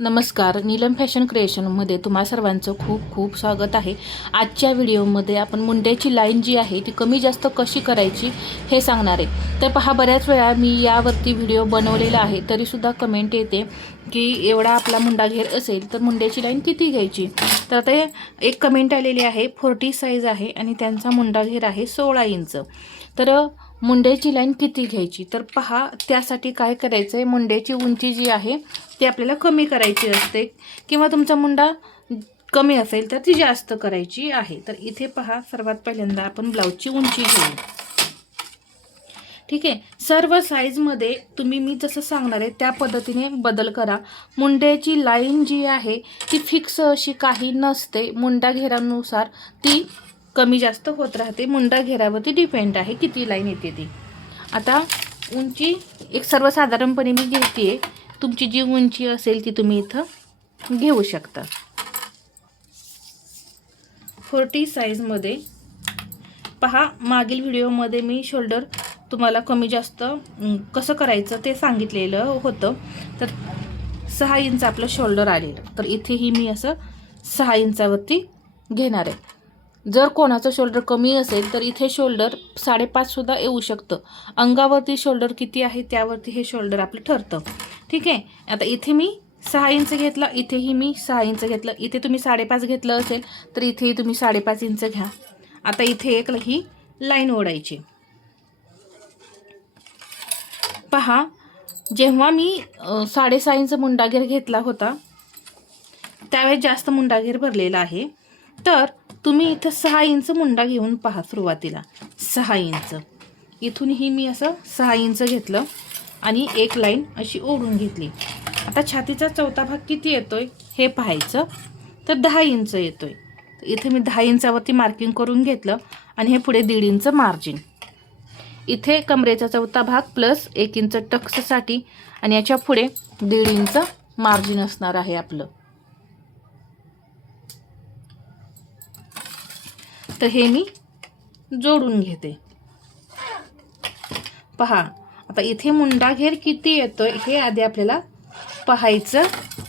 नमस्कार नीलम फॅशन क्रिएशनमध्ये तुम्हा सर्वांचं खूप खूप स्वागत आहे. आजच्या व्हिडिओमध्ये आपण मुंड्याची लाईन जी आहे ती कमी जास्त कशी करायची हे सांगणार आहे. तर पहा बऱ्याच वेळा मी यावरती व्हिडिओ बनवलेला आहे तरीसुद्धा कमेंट येते की एवढा आपला मुंडा घेर असेल तर मुंड्याची लाईन किती घ्यायची? तर ते एक कमेंट आलेली आहे फोर्टी साईज आहे आणि त्यांचा मुंडा घेर आहे सोळा इंच. तर मुंड्याची लाईन किती घ्यायची? तर पहा त्यासाठी काय करायचं आहे मुंड्याची उंची जी आहे ती आपल्याला कमी करायची असते. किंवा तुमचा मुंडा कमी असेल तर ती जास्त करायची आहे. तर इथे पहा सर्वात पहिल्यांदा आपण ब्लाऊजची उंची घेऊ. ठीक आहे? सर्व साईजमध्ये तुम्ही मी जसं सांगणार आहे त्या पद्धतीने बदल करा. मुंड्याची लाईन जी आहे ती फिक्स अशी काही नसते. मुंडा घेरानुसार ती कमी जास्त होत राहते. मुंडा घेरावरती डिपेंड आहे किती लाईन येते ती. आता उंची एक सर्वसाधारणपणे मी घेते तुमची जी उंची असेल ती तुम्ही इथं घेऊ शकता. फोर्टी साईजमध्ये पहा मागील व्हिडिओमध्ये मी शोल्डर तुम्हाला कमी जास्त कसं करायचं ते सांगितलेलं होतं. तर सहा इंच आपलं शोल्डर आलेलं. तर इथेही मी असं सहा इंचावरती घेणार आहे. जर कोणाचं शोल्डर कमी असेल तर इथे शोल्डर साडेपाचसुद्धा येऊ शकतं. अंगावरती शोल्डर किती आहे त्यावरती हे शोल्डर आपलं ठरतं. ठीक आहे? आता इथे मी सहा इंच घेतलं इथेही मी सहा इंच घेतलं. इथे तुम्ही साडेपाच घेतलं असेल तर इथेही तुम्ही साडेपाच इंच घ्या. आता इथे एक ही लाईन ओढायची. पहा जेव्हा मी साडेसहा इंच मुंडागेर घेतला होता त्यावेळेस जास्त मुंडागेर भरलेला आहे. तर तुम्ही इथं सहा इंच मुंडा घेऊन पहा सुरुवातीला. सहा इंच. इथूनही मी असं सहा इंच घेतलं आणि एक लाईन अशी ओढून घेतली. आता छातीचा चौथा भाग किती येतोय हे पाहायचं. तर दहा इंच येतोय. तर इथे मी दहा इंचावरती मार्किंग करून घेतलं आणि हे पुढे दीड इंच मार्जिन इथे कमरेचा चौथा भाग प्लस एक इंच टक्ससाठी आणि याच्यापुढे दीड इंच मार्जिन असणार आहे आपलं. तर हे मी जोडून घेते. पहा आता इथे मुंडा घेर किती येतो हे आधी आपल्याला पाहायचं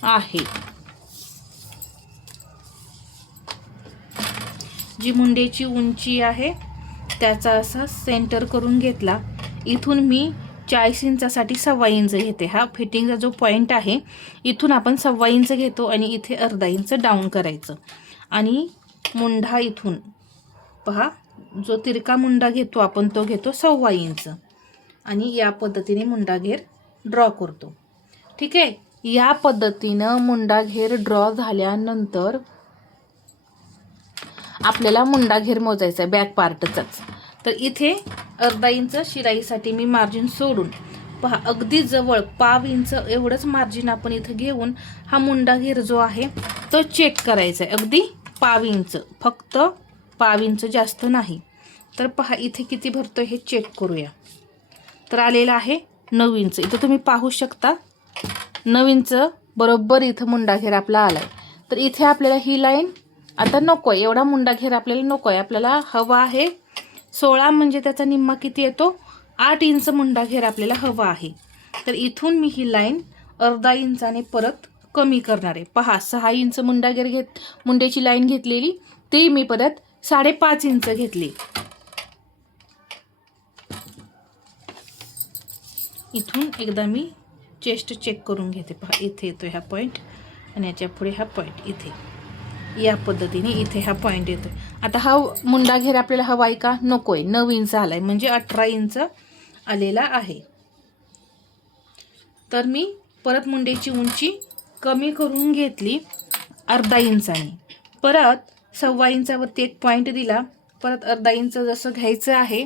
आहे. जी मुंडेची उंची आहे त्याचा असा सेंटर करून घेतला. इथून मी चाळीस इंचासाठी सव्वा इंच घेते. हा फिटिंगचा जो पॉईंट आहे इथून आपण सव्वा इंच घेतो आणि इथे अर्धा इंच डाऊन करायचं. आणि मुंढा इथून पहा जो तिरका मुंडा घेतो आपण तो घेतो सव्वा इंच. आणि या पद्धतीने मुंडा घेर ड्रॉ करतो. ठीक आहे? या पद्धतीनं मुंडा घेर ड्रॉ झाल्यानंतर आपल्याला मुंडा घेर मोजायचा आहे बॅक पार्टचाच तर इथे अर्धा इंच शिराईसाठी मी मार्जिन सोडून पहा अगदी जवळ पाव इंच एवढंच मार्जिन आपण इथं घेऊन हा मुंडा घेर जो आहे तो चेक करायचा आहे अगदी पाव इंच. फक्त पाव इंच जास्त नाही. तर पहा इथे किती भरतो हे चेक करूया. तर आलेलं आहे नऊ इंच इथं तुम्ही पाहू शकता नऊ इंच बरोबर इथं मुंडा घेर आपला आहे तर इथे आपल्याला ही लाईन आता नको आहे एवढा मुंडा घेर आपल्याला नको आहे आपल्याला हवा आहे. सोळा म्हणजे त्याचा निम्मा किती येतो? आठ इंच मुंडा घेर आपल्याला हवा आहे. तर इथून मी ही लाईन अर्धा इंचाने परत कमी करणार आहे. पहा सहा इंच मुंडाघेर घेत मुंड्याची लाईन घेतलेली ती मी परत साडेपाच इंच घेतली. इथून एकदा मी चेस्ट चेक करून घेते. पहा इथे येतो ह्या पॉईंट आणि याच्यापुढे हा पॉईंट इथे. या पद्धतीने इथे हा पॉईंट येतो आता हा मुंडा घेर आपल्याला हवा आहे का? नको आहे नऊ इंच आला आहे म्हणजे अठरा इंच आलेला आहे. तर मी परत मुंडेची उंची कमी करून घेतली अर्धा इंचाने. परत सव्वा इंचावरती एक पॉईंट दिला. परत अर्धा इंच जसं घ्यायचं आहे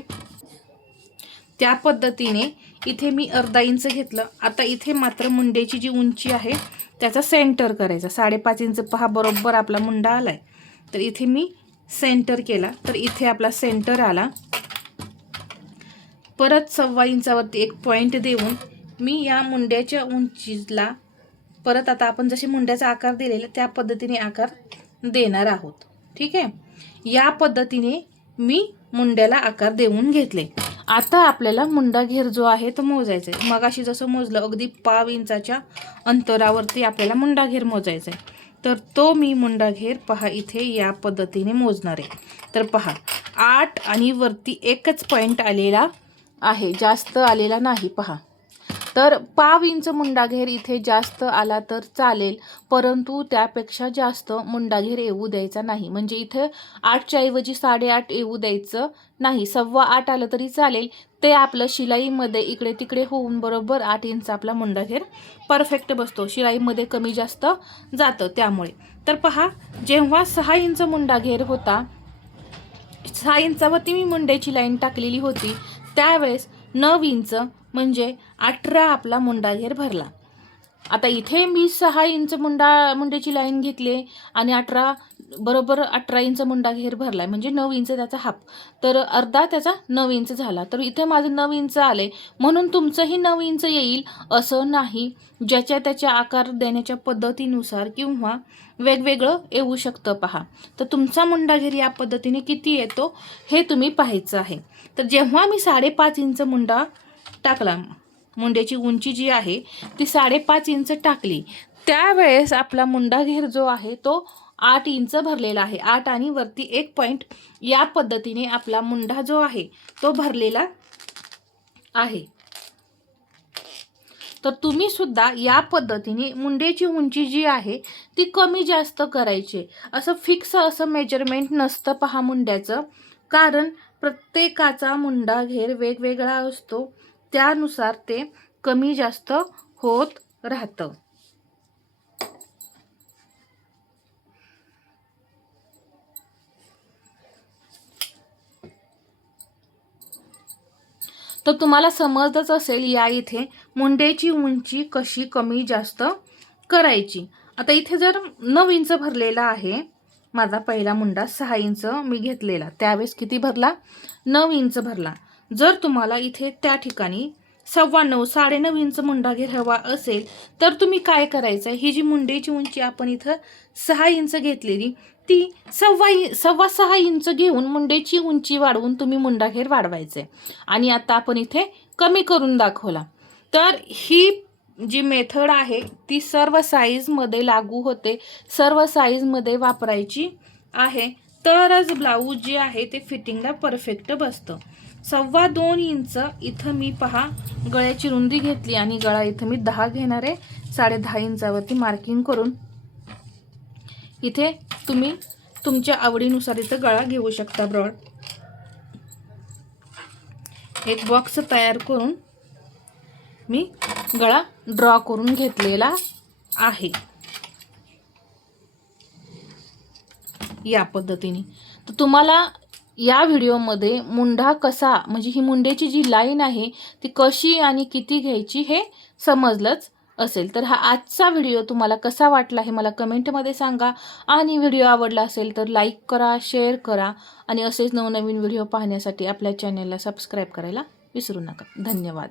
त्या पद्धतीने इथे मी अर्धा इंच घेतलं. आता इथे मात्र मुंड्याची जी उंची आहे त्याचा सेंटर करायचा. साडेपाच इंच पहा बरोबर आपला मुंडा आलाय. तर इथे मी सेंटर केला. तर इथे आपला सेंटर आला. परत सव्वा इंचावरती एक पॉईंट देऊन मी या मुंड्याच्या उंचीला परत आता आपण जसे मुंड्याचा आकार दिलेला त्या पद्धतीने आकार देणार आहोत. ठीक आहे? या पद्धतीने मी मुंड्याला आकार देऊन घेतले. आता आपल्याला मुंडा घेर जो आहे तो मोजायचा आहे. मगाशी जसं मोजलं अगदी पाव इंचाच्या अंतरावरती आपल्याला मुंडा घेर मोजायचा आहे. तर तो मी मुंडा घेर पहा इथे या पद्धतीने मोजणार आहे. तर पहा आठ आणि वरती एकच पॉईंट आलेला आहे. जास्त आलेला नाही पहा. तर पाव इंच मुंडाघेर इथे जास्त आला तर चालेल परंतु त्यापेक्षा जास्त मुंडाघेर येऊ द्यायचा नाही. म्हणजे इथे आठच्या ऐवजी साडेआठ येऊ द्यायचं नाही. सव्वा आठ आलं तरी चालेल. ते आपलं शिलाईमध्ये इकडे तिकडे होऊन बरोबर आठ इंच आपला मुंडाघेर परफेक्ट बसतो. शिलाईमध्ये कमी जास्त जातं त्यामुळे. तर पहा जेव्हा सहा इंच मुंडाघेर होता सहा इंचावरती मी मुंड्याची लाईन टाकलेली होती त्यावेळेस नऊ इंच म्हणजे अठरा आपला मुंडाघेर भरला. आता इथे मी सहा इंच मुंडा मुंड्याची लाईन घेतली आणि अठरा बरोबर अठरा इंच मुंडा घेर भरला म्हणजे नऊ इंच त्याचा हाफ. तर अर्धा त्याचा नऊ इंच झाला. तर इथे माझं नऊ इंच आले म्हणून तुमचंही नऊ इंच येईल असं नाही. ज्याच्या त्याच्या आकार देण्याच्या पद्धतीनुसार किंवा वेगवेगळं येऊ शकतं पहा. तर तुमचा मुंडा घेर या पद्धतीने किती येतो हे तुम्ही पाहायचं आहे. तर जेव्हा मी साडेपाच इंच मुंडा टाकला मुंड्याची उंची जी आहे ती साडेपाच इंच टाकली. त्यावेळेस आपला मुंडा घेर जो आहे तो आठ इंच भरलेला आहे. आठ आणि वरती एक पॉईंट या पद्धतीने आपला मुंडा जो आहे तो भरलेला आहे. तर तुम्ही सुद्धा या पद्धतीने मुंड्याची उंची जी आहे ती कमी जास्त करायची. असं फिक्स असं मेजरमेंट नसतं पहा मुंड्याचं. कारण प्रत्येकाचा मुंडा घेर वेगवेगळा असतो. त्यानुसार ते कमी जास्त होत राहतं. तर तुम्हाला समजतच असेल या इथे मुंडेची उंची कशी कमी जास्त करायची. आता इथे जर नऊ इंच भरलेला आहे माझा पहिला मुंडा सहा इंच मी घेतलेला. त्यावेळेस किती भरला? नऊ इंच भरला. जर तुम्हाला इथे त्या ठिकाणी सव्वा नऊ साडेनऊ इंच मुंडा घेर हवा असेल तर तुम्ही काय करायचं ही जी मुंडेची उंची आपण इथं सहा इंच घेतलेली ती सव्वा सव्वा सहा इंच घेऊन मुंडेची उंची वाढवून तुम्ही मुंडाखेर वाढवायचं आहे आणि आता आपण इथे कमी करून दाखवला. तर ही जी मेथड आहे ती सर्व साईजमध्ये लागू होते. सर्व साईजमध्ये वापरायची आहे. तरच ब्लाऊज जे आहे ते फिटिंगला परफेक्ट बसतं. सव्वा दोन इंच इथं मी पहा गळ्याची रुंदी घेतली आणि गळा इथं मी दहा घेणार आहे. साडे दहा इंचावरती मार्किंग करून. इथे तुम्ही तुमच्या आवडीनुसार इथं गळा घेऊ शकता ब्रॉड एक बॉक्स तयार करून मी गळा ड्रॉ करून घेतलेला आहे. या पद्धतीने. तर तुम्हाला या व्हिडिओमध्ये मुंडा कसा म्हणजे ही मुंड्याची जी लाईन आहे ती कशी आणि किती घ्यायची हे समजलंच असेल. तर हा आजचा व्हिडिओ तुम्हाला कसा वाटला हे मला कमेंटमध्ये सांगा. आणि व्हिडिओ आवडला असेल तर लाईक करा शेअर करा. आणि असेच नवनवीन व्हिडिओ पाहण्यासाठी आपल्या चॅनलला सबस्क्राईब करायला विसरू नका. धन्यवाद.